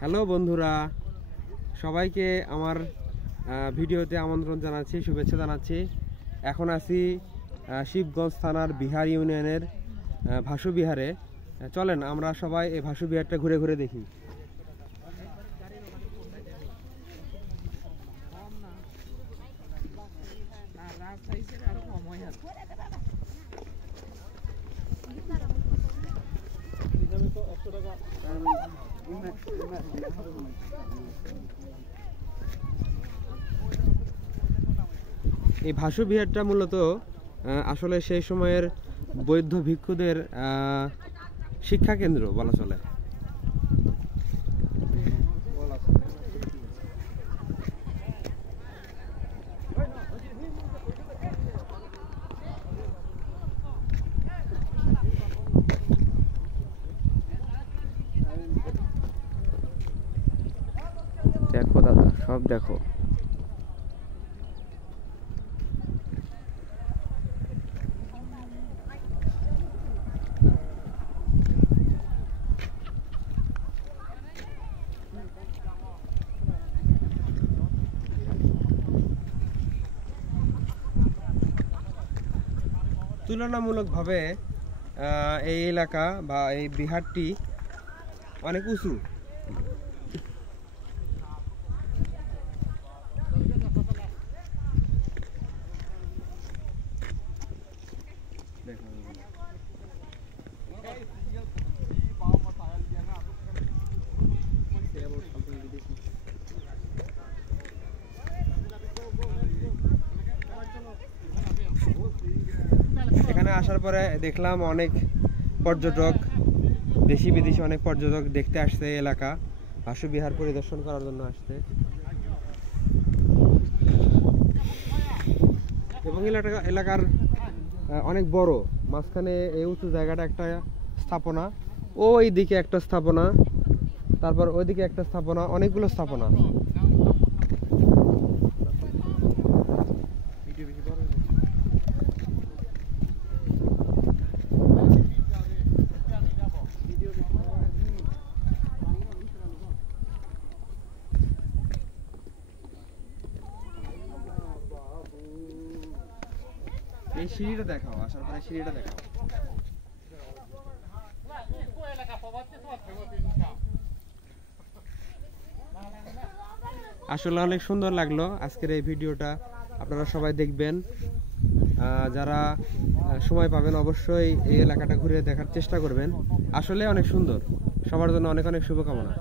হ্যালো বন্ধুরা, সবাইকে আমার ভিডিওতে আমন্ত্রণ জানাচ্ছি, শুভেচ্ছা জানাচ্ছি। এখন আছি শিবগঞ্জ থানার বিহার ইউনিয়নের ভাসু বিহারে। চলেন আমরা সবাই এই ভাসু বিহারটা ঘুরে ঘুরে দেখি। এই ভাসু বিহারটা মূলত আসলে সেই সময়ের বৌদ্ধ ভিক্ষুদের শিক্ষা কেন্দ্র বলা চলে। দেখো দাদা, সব দেখো। তুলনামূলকভাবে এই এলাকা বা এই বিহারটি অনেক উঁচু। এখানে আসার পরে দেখলাম অনেক পর্যটক, দেশি বিদেশি অনেক পর্যটক দেখতে আসছে এই এলাকা, ভাসু বিহার পরিদর্শন করার জন্য আসছে। এবং এলাকার অনেক বড়, মাঝখানে এই উঁচু জায়গাটা একটা স্থাপনা, ওই দিকে একটা স্থাপনা, তারপর ওইদিকে একটা স্থাপনা, অনেকগুলো স্থাপনা। এই সিঁড়িটা দেখাও, আসার পরে সিঁড়িটা দেখাও। আসলে অনেক সুন্দর লাগলো আজকের এই ভিডিওটা, আপনারা সবাই দেখবেন। যারা সময় পাবেন অবশ্যই এই এলাকাটা ঘুরে দেখার চেষ্টা করবেন। আসলে অনেক সুন্দর। সবার জন্য অনেক অনেক শুভকামনা।